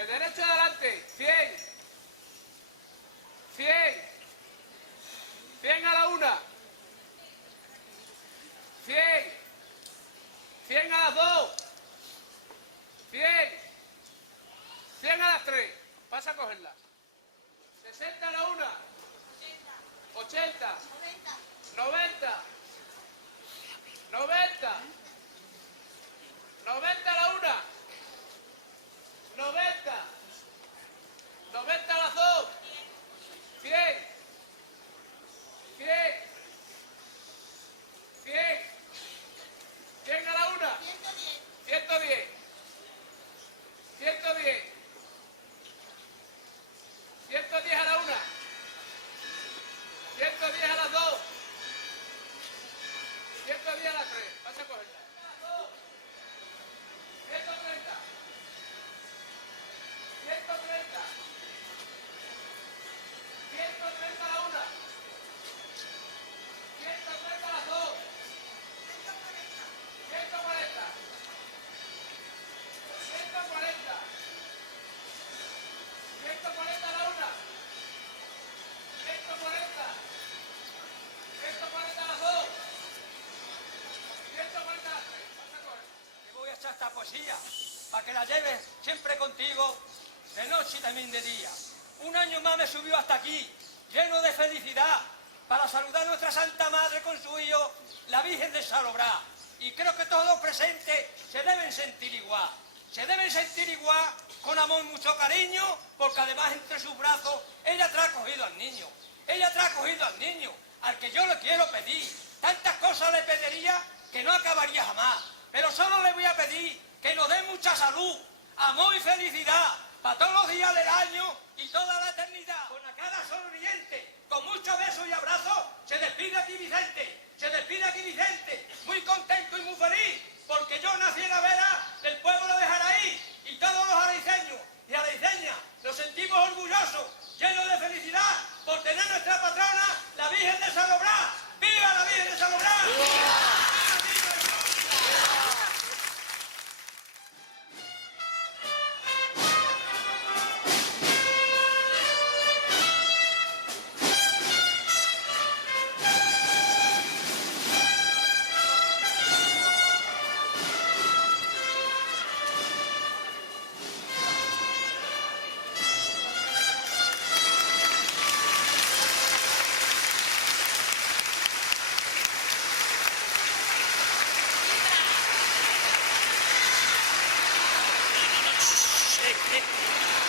El derecho adelante. 100. 100. 100 a la una. 100. 100 a las dos. 100. 100 a las tres. Pasa a cogerla. 60 a la una. 80. 90. 90. 90 a la una. 90. 90 a las dos. 100. 100. 100. 100 a la una. 110. 110. 110 a la una. 110 a las dos. 110 a las tres. Vas a cogerla. 130. 130. 130 a la una. 130 a las dos. 140. 140. 140 a la una. 140. 140 a las dos. 140 a las tres. Vas a coger. Te voy a echar esta poesía para que la lleves siempre contigo, de noche y también de día. Un año más me subió hasta aquí, lleno de felicidad, para saludar a nuestra Santa Madre con su hijo, la Virgen de Salobrá. Y creo que todos los presentes se deben sentir igual. Se deben sentir igual, con amor y mucho cariño, porque además entre sus brazos ella trae acogido al niño. Ella trae acogido al niño, al que yo le quiero pedir. Tantas cosas le pediría que no acabaría jamás. Pero solo le voy a pedir que nos dé mucha salud, amor y felicidad para todos los días del año y toda la eternidad. Con la cara sonriente, con muchos besos y abrazos, se despide aquí Vicente. Se despide aquí Vicente, muy contento y muy feliz, porque yo nací en la vera del pueblo de Jaraí, y todos los jaraiceños y jaraiceñas nos sentimos orgullosos, llenos de felicidad, por tener nuestra patrona, la Virgen de Salobrá. ¡Viva la Virgen de Salobrá! Sí.